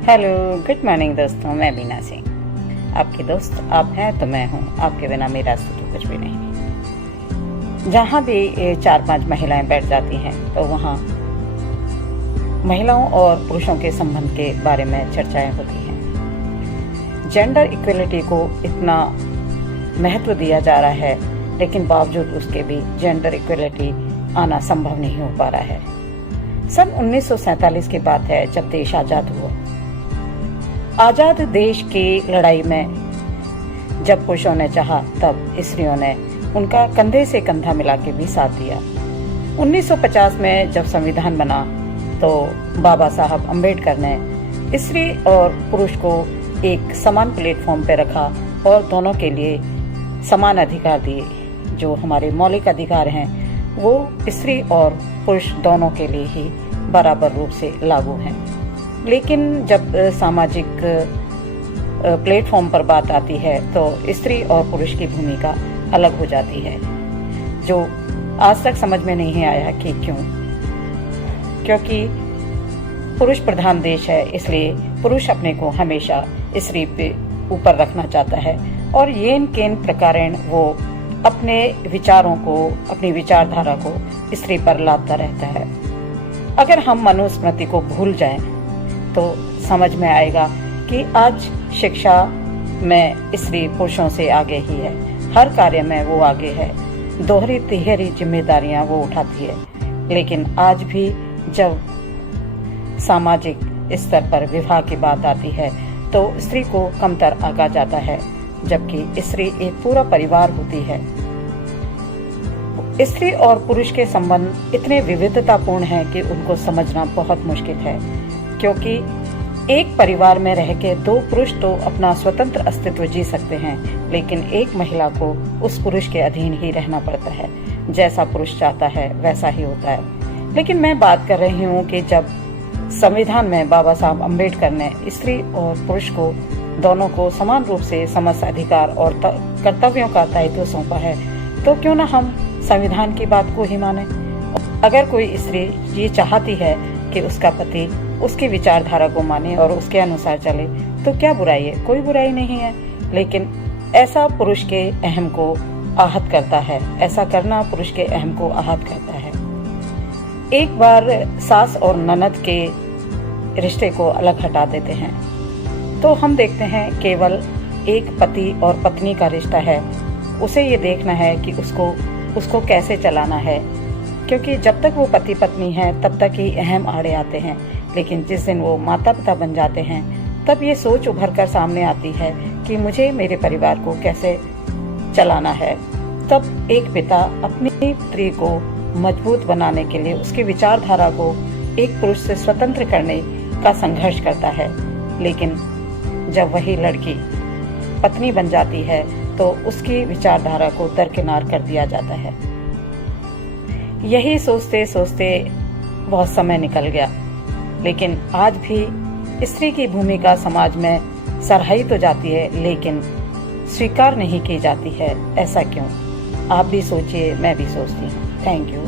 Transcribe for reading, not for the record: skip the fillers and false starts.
Hello, good morning दोस्तों। मैं बीना सिंह, आपकी दोस्त। आप हैं तो मैं हूँ, आपके बिना मेरा तो कुछ भी नहीं। जहाँ भी ये 4-5 महिलाएं बैठ जाती हैं तो वहाँ महिलाओं और पुरुषों के संबंध के बारे में चर्चाएं होती हैं। जेंडर इक्वलिटी को इतना महत्व दिया जा रहा है, लेकिन बावजूद उसके भी जेंडर इक्वलिटी आना संभव नहीं हो पा रहा है। सन 1947 की बात है, जब देश आज़ाद हुआ। आज़ाद देश की लड़ाई में जब पुरुषों ने चाहा, तब स्त्रियों ने उनका कंधे से कंधा मिला के भी साथ दिया। 1950 में जब संविधान बना तो बाबा साहब अम्बेडकर ने स्त्री और पुरुष को एक समान प्लेटफॉर्म पर रखा और दोनों के लिए समान अधिकार दिए। जो हमारे मौलिक अधिकार हैं वो स्त्री और पुरुष दोनों के लिए ही बराबर रूप से लागू हैं। लेकिन जब सामाजिक प्लेटफॉर्म पर बात आती है तो स्त्री और पुरुष की भूमिका अलग हो जाती है, जो आज तक समझ में नहीं आया कि क्यों। क्योंकि पुरुष प्रधान देश है, इसलिए पुरुष अपने को हमेशा स्त्री पे ऊपर रखना चाहता है और येन केन प्रकारेण वो अपने विचारों को, अपनी विचारधारा को स्त्री पर लादता रहता है। अगर हम मनुस्मृति को भूल जाएं तो समझ में आएगा कि आज शिक्षा में स्त्री पुरुषों से आगे ही है। हर कार्य में वो आगे है, दोहरी तिहरी जिम्मेदारियां वो उठाती है। लेकिन आज भी जब सामाजिक स्तर पर विवाह की बात आती है तो स्त्री को कमतर आंका जाता है, जबकि स्त्री एक पूरा परिवार होती है। स्त्री और पुरुष के संबंध इतने विविधतापूर्ण हैं कि उनको समझना बहुत मुश्किल है। क्योंकि एक परिवार में रह के दो पुरुष तो अपना स्वतंत्र अस्तित्व जी सकते हैं, लेकिन एक महिला को उस पुरुष के अधीन ही रहना पड़ता है। जैसा पुरुष चाहता है वैसा ही होता है। लेकिन मैं बात कर रही हूँ कि जब संविधान में बाबा साहब अम्बेडकर ने स्त्री और पुरुष को दोनों को समान रूप से समस्त अधिकार और कर्तव्यों का दायित्व सौंपा है, तो क्यों ना हम संविधान की बात को ही माने। अगर कोई स्त्री ये चाहती है कि उसका पति उसकी विचारधारा को माने और उसके अनुसार चले, तो क्या बुराई है? कोई बुराई नहीं है। लेकिन ऐसा पुरुष के अहम को आहत करता है, ऐसा करना पुरुष के अहम को आहत करता है। एक बार सास और ननद के रिश्ते को अलग हटा देते हैं तो हम देखते हैं केवल एक पति और पत्नी का रिश्ता है। उसे ये देखना है कि उसको कैसे चलाना है, क्योंकि जब तक वो पति पत्नी है तब तक ही अहम आड़े आते हैं। लेकिन जिस दिन वो माता पिता बन जाते हैं तब ये सोच उभर कर सामने आती है कि मुझे मेरे परिवार को कैसे चलाना है। तब एक पिता अपनी पुत्री को मजबूत बनाने के लिए उसकी विचारधारा को एक पुरुष से स्वतंत्र करने का संघर्ष करता है। लेकिन जब वही लड़की पत्नी बन जाती है तो उसकी विचारधारा को दरकिनार कर दिया जाता है। यही सोचते सोचते बहुत समय निकल गया, लेकिन आज भी स्त्री की भूमिका समाज में सराही तो जाती है, लेकिन स्वीकार नहीं की जाती है। ऐसा क्यों? आप भी सोचिए, मैं भी सोचती हूँ। Thank you.